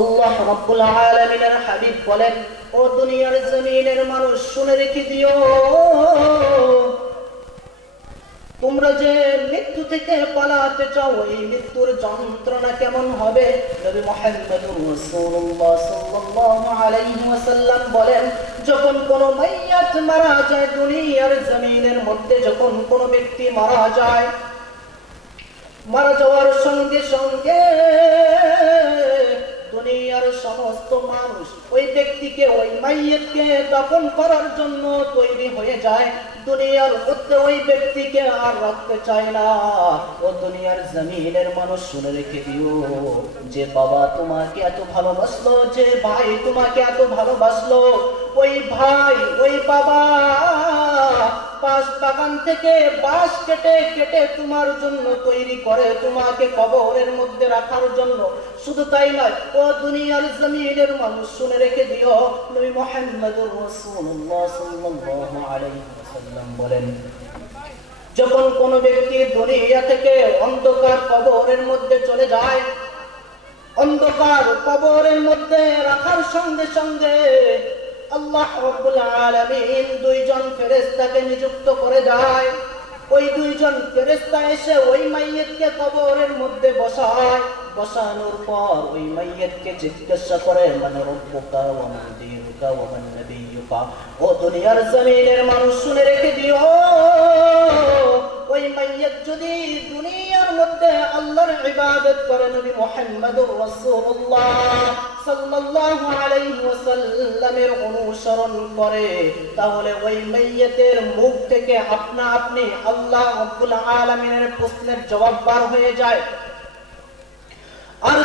আল্লাহ রাব্বুল আলামিনের হাবিব বলেন, ও দুনিয়ার জমিনের মানুষ শুনে রেখে দিও, তোমরা যে মৃত্যু থেকে পালাতে চাও এই মৃত্যুর যন্ত্রণা কেমন হবে। নবী মুহাম্মদুর রাসূলুল্লাহ সাল্লাল্লাহু আলাইহি ওয়াসাল্লাম বলেন, যখন কোনো মাইয়াত মারা যায়, দুনিয়ার জমিনের মধ্যে যখন কোনো ব্যক্তি মারা যায়, মারা যাওয়ার সঙ্গে সঙ্গে দুনিয়ার সমস্ত মানুষ ওই ব্যক্তিকে, ওই মাইয়াতকে দাফন করার জন্য তৈরি হয়ে যায়। দুনিয়ার মধ্যে ওই ব্যক্তিকে আর রাখতে চায় না। ও দুনিয়ার জমিনের মানুষ শুনে রেখে দিও, যে বাবা তোমাকে এত ভালোবাসলো, যে ভাই তোমাকে এত ভালোবাসলো, ওই ভাই ওই বাবা বাঁশ বাগান থেকে বাঁশ কেটে কেটে তোমার জন্য তৈরি করে তোমাকে কবরের মধ্যে রাখার জন্য। শুধু তাই নয়, ও দুনিয়ার জমিনের মানুষ শুনে রেখে দিও, নবী মুহাম্মদুর রাসূলুল্লাহ সাল্লাল্লাহু আলাইহি ওয়াসাল্লাম বলেন, যখন কোন ব্যক্তি দুনিয়া থেকে অন্ধকার কবরের মধ্যে চলে যায়, অন্ধকার কবরের মধ্যে রাখার সঙ্গে সঙ্গে আল্লাহ রাব্বুল আলামিন দুইজন ফেরেশতাকে নিযুক্ত করে দেয়। ওই দুইজন ফেরেশতা এসে ওই মাইয়িতকে কবরের মধ্যে বসায়। বসানোর পর ওই মাইয়িতকে জিজ্ঞাসা করে, মান রব্বুকা ওয়া মান দীনুকা ওয়া মান নবিয়্যুকা। ও দুনিয়ার জমিনের মানুষ শুনে রেখে দিও, ওই মাইয়িত যদি দুনিয়ার মধ্যে আল্লাহর ইবাদত করে, নবী মুহাম্মদুর রাসূলুল্লাহ সাল্লাল্লাহু আলাইহি ওয়াসাল্লামের অনুসরণ করে, তাহলে ওই মাইয়িতের মুখ থেকে আপনা আপনি আল্লাহ রাব্বুল আলামিনের প্রশ্নের জবাব বার হয়ে যায়। আর